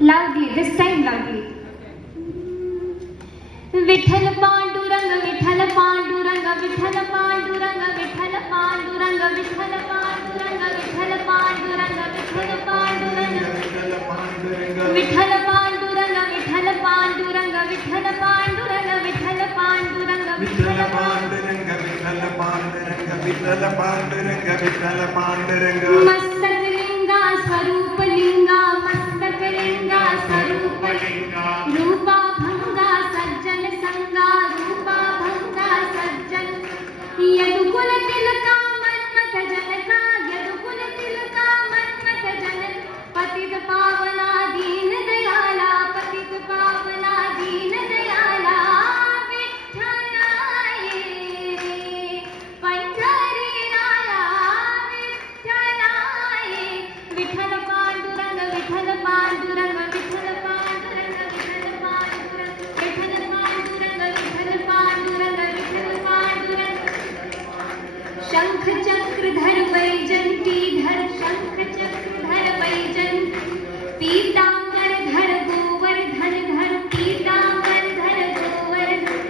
Loudly, this time loudly. Vitthal Pandurang Vitthal Pandurang Vitthal Pandurang Vitthal Pandurang Vitthal Pandurang Vitthal Pandurang Vitthal Pandurang Vitthal Pandurang Vitthal Pandurang Vitthal Pandurang Vitthal Pandurang Vitthal Pandurang Vitthal Pandurang Vitthal Pandurang Vitthal Pandurang मस्तक लिंगा स्वरूप लिंगा मस्तक लिंगा स्वरूप लिंगा रूपा भंगा सज्जन संगा रूपा भंगा सज्जन यदुकुल तिलका मन्मथ जनका यदुकुल तिलका मन्मथ जनक पतित पावना दीन दयाला पतित पावना दीन दयाला विठ्ठलाय पंढरी राया विठ्ठलाय विठ्ठल पांडुरंग विठ्ठल पांडुरंग विठ्ठल पांडुरंग विठ्ठल पांडुरंग विठ्ठल पांडुरंग विठ्ठल पांडुरंग विठ्ठल पांडुरंग शंख चक्र धर वैजंती धर शंख चक्र धर वैजंती पीतांबर धर गोवर्धन धर पीतांबर धर गोवर्धन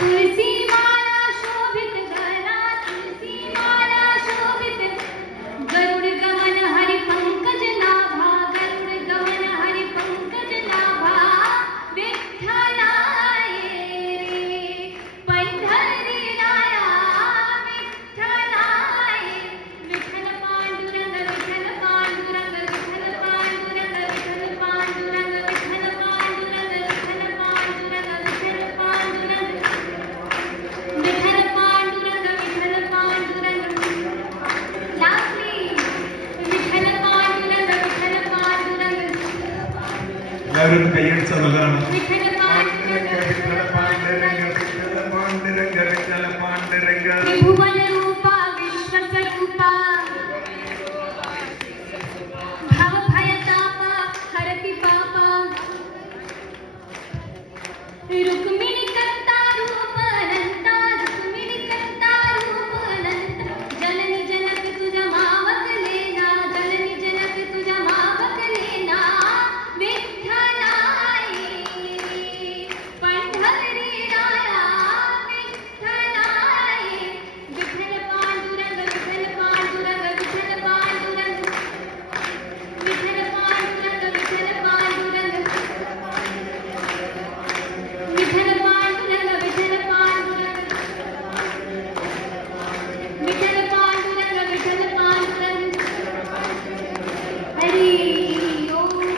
तुलसी माला शोभित गला तुलसी माला शोभित गरुड गमन हरि पंकज नाभा गरुड गमन हरि पंकज नाभा विठ्ठलाय पंढरी राया विठ्ठलाय विठ्ठल पांडुरंग विठ्ठल पांडुरंग विठ्ठल पांडुरंग विठ्ठल पांडुरंग विठ्ठल पांडुरंग विठ्ठल पांडुरंग विठ्ठल पांडुरंग विठ्ठल पांडुरंग विठ्ठल पांडुरंग लाभली विठ्ठल पांडुरंग विठ्ठल पांडुरंग എല്ലാവരും കൈയടിച്ച നല്ലതാണ് विठ्ठल पांडुरंग വിठ്ഠല പാണ്ഡുരംഗ വിഠ്ഠല പാണ്ഡുരംഗ വിഠ്ഠല പാണ്ഡുരംഗ त्रिभुवन रूपा विश्वस्वरूपा